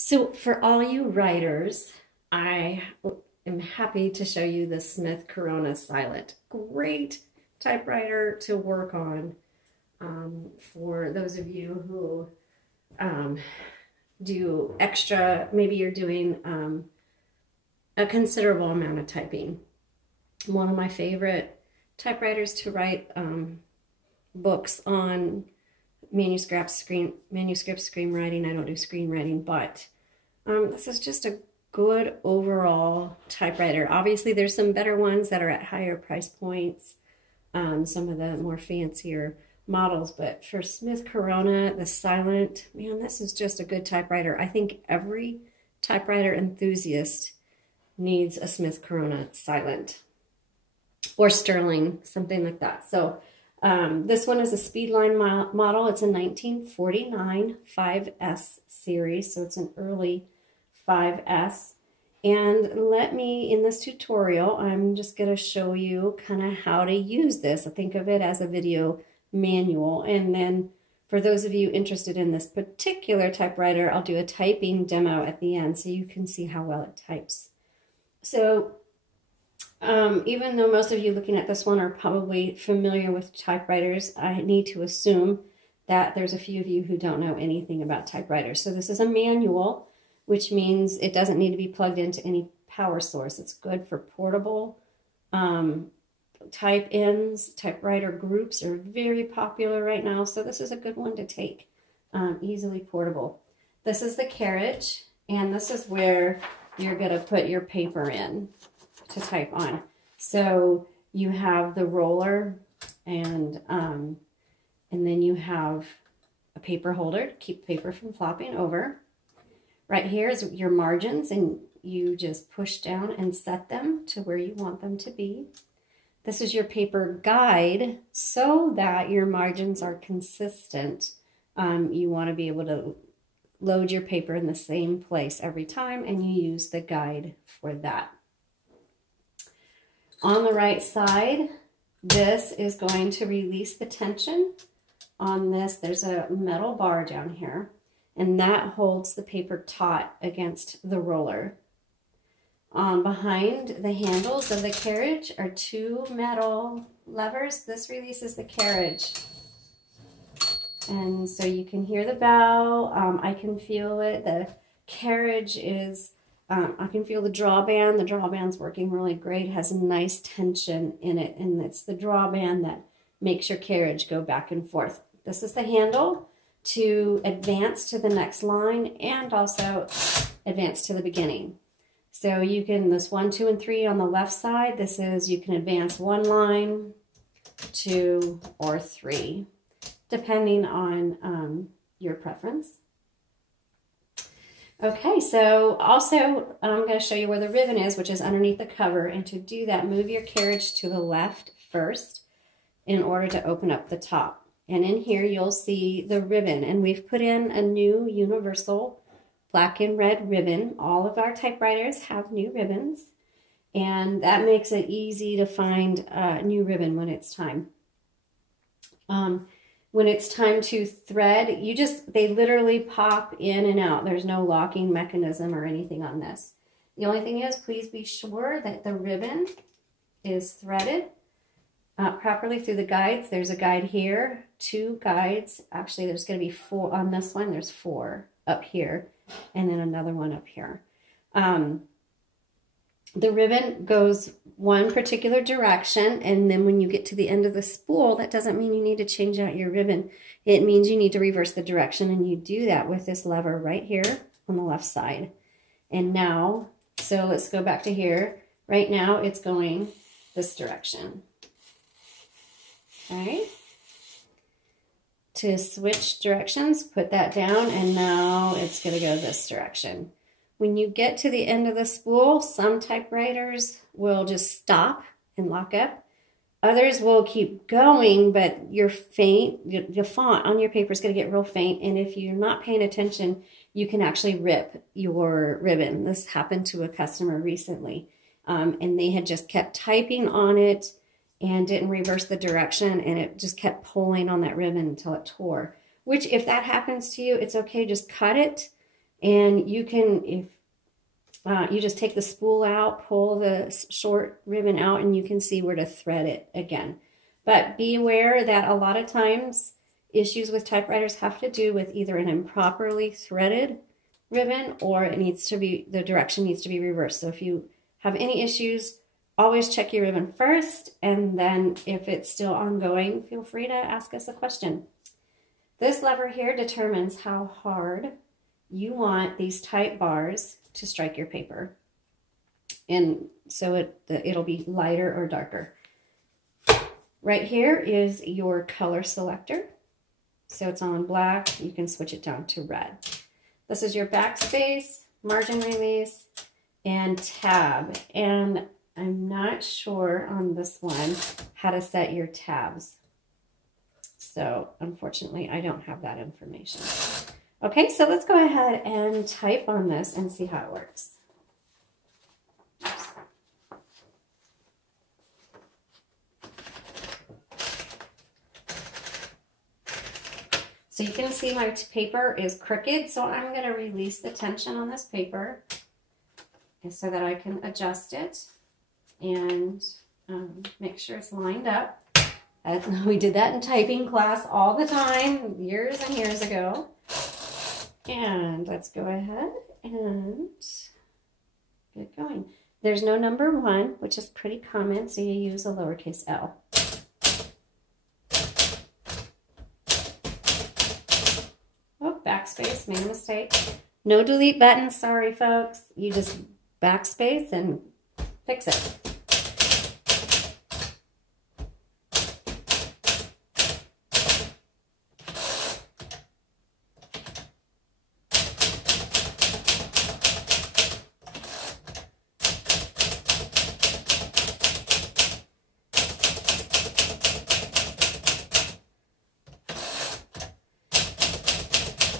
So for all you writers, I am happy to show you the Smith Corona Silent. Great typewriter to work on for those of you who do extra, maybe you're doing a considerable amount of typing. One of my favorite typewriters to write books on manuscript screenwriting. I don't do screenwriting, but this is just a good overall typewriter. Obviously, there's some better ones that are at higher price points, some of the more fancier models, but for Smith Corona, the Silent, man, this is just a good typewriter. I think every typewriter enthusiast needs a Smith Corona Silent or Sterling, something like that. So this one is a Speedline model. It's a 1949 5S series, so it's an early 5S. And let me, in this tutorial, I'm just going to show you kind of how to use this. I think of it as a video manual. And then for those of you interested in this particular typewriter, I'll do a typing demo at the end so you can see how well it types. So even though most of you looking at this one are probably familiar with typewriters, I need to assume that there's a few of you who don't know anything about typewriters. So this is a manual, which means it doesn't need to be plugged into any power source. It's good for portable type-ins. Typewriter groups are very popular right now, so this is a good one to take, easily portable. This is the carriage, and this is where you're going to put your paper in to type on. So you have the roller and then you have a paper holder to keep paper from flopping over. Right here is your margins, and you just push down and set them to where you want them to be. This is your paper guide so that your margins are consistent. You want to be able to load your paper in the same place every time, and you use the guide for that. On the right side, this is going to release the tension on this. There's a metal bar down here, and that holds the paper taut against the roller. Behind the handles of the carriage are two metal levers. This releases the carriage. And so you can hear the bell. I can feel it. The carriage is I can feel the drawband. The drawband's working really great. It has a nice tension in it, and it's the drawband that makes your carriage go back and forth. This is the handle to advance to the next line and also advance to the beginning. So you can, this 1, 2, and 3 on the left side, this is, you can advance 1 line, 2, or 3, depending on your preference. Okay, so also I'm going to show you where the ribbon is, which is underneath the cover. And to do that, move your carriage to the left first in order to open up the top. And in here, you'll see the ribbon. And we've put in a new universal black and red ribbon. All of our typewriters have new ribbons. And that makes it easy to find a new ribbon when it's time. When it's time to thread, they literally pop in and out. There's no locking mechanism or anything on this. The only thing is, please be sure that the ribbon is threaded properly through the guides. There's a guide here, 2 guides. Actually, there's going to be 4 on this one. There's 4 up here, and then another one up here. The ribbon goes one particular direction, and then when you get to the end of the spool, that doesn't mean you need to change out your ribbon. It means you need to reverse the direction, and you do that with this lever right here on the left side. And now, so let's go back to here. Right now, it's going this direction. Okay. To switch directions, put that down, and now it's going to go this direction. When you get to the end of the spool, some typewriters will just stop and lock up. Others will keep going, but your font on your paper is going to get real faint. And if you're not paying attention, you can actually rip your ribbon. This happened to a customer recently, and they had just kept typing on it and didn't reverse the direction, and it just kept pulling on that ribbon until it tore. Which, if that happens to you, it's okay. Just cut it. And you can, if you just take the spool out, pull the short ribbon out, and you can see where to thread it again. But be aware that a lot of times issues with typewriters have to do with either an improperly threaded ribbon, or it needs to be, the direction needs to be reversed. So if you have any issues, always check your ribbon first, and then if it's still ongoing, feel free to ask us a question. This lever here determines how hard you want these type bars to strike your paper. And so it'll be lighter or darker. Right here is your color selector. So it's on black, you can switch it down to red. This is your backspace, margin release, and tab. And I'm not sure on this one how to set your tabs. So unfortunately, I don't have that information. Okay, so let's go ahead and type on this and see how it works. So you can see my paper is crooked, so I'm going to release the tension on this paper so that I can adjust it and make sure it's lined up. We did that in typing class all the time, years and years ago. And let's go ahead and get going. There's no number 1, which is pretty common, so you use a lowercase l. Oh, backspace, made a mistake. No delete button, sorry folks. You just backspace and fix it.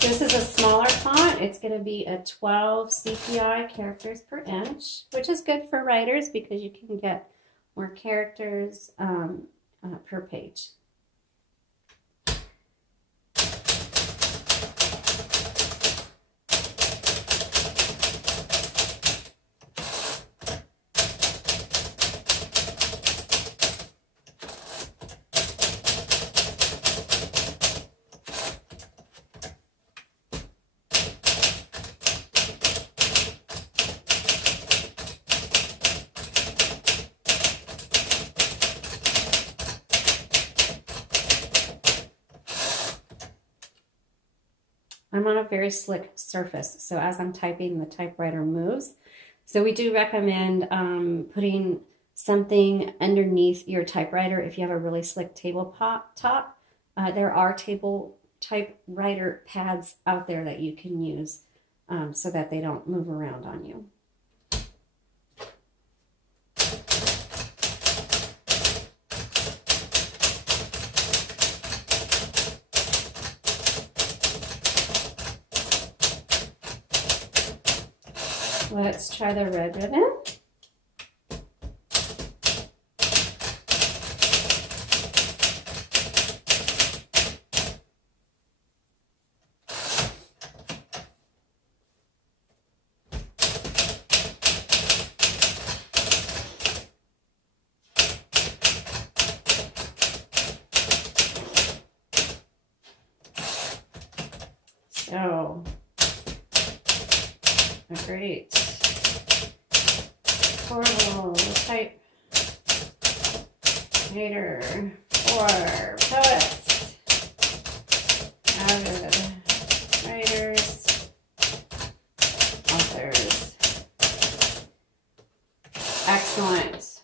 This is a smaller font. It's going to be a 12 CPI characters per inch, which is good for writers because you can get more characters per page. I'm on a very slick surface, so as I'm typing, the typewriter moves. So we do recommend putting something underneath your typewriter if you have a really slick tabletop. There are typewriter pads out there that you can use so that they don't move around on you. Let's try the red ribbon. So, great. Horrible type hater for poets, avid writers, authors. Excellent.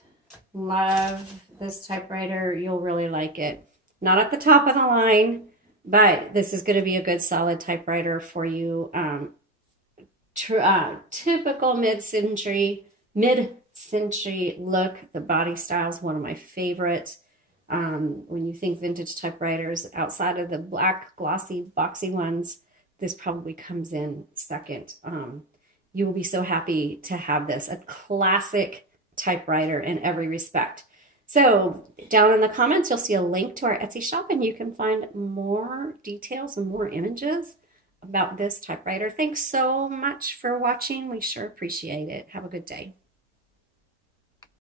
Love this typewriter. You'll really like it. Not at the top of the line, but this is going to be a good solid typewriter for you. Typical mid-century look. The body style is one of my favorite. When you think vintage typewriters, outside of the black, glossy, boxy ones, this probably comes in second. You will be so happy to have this, a classic typewriter in every respect. So down in the comments, you'll see a link to our Etsy shop, and you can find more details and more images about this typewriter. Thanks so much for watching. We sure appreciate it. Have a good day.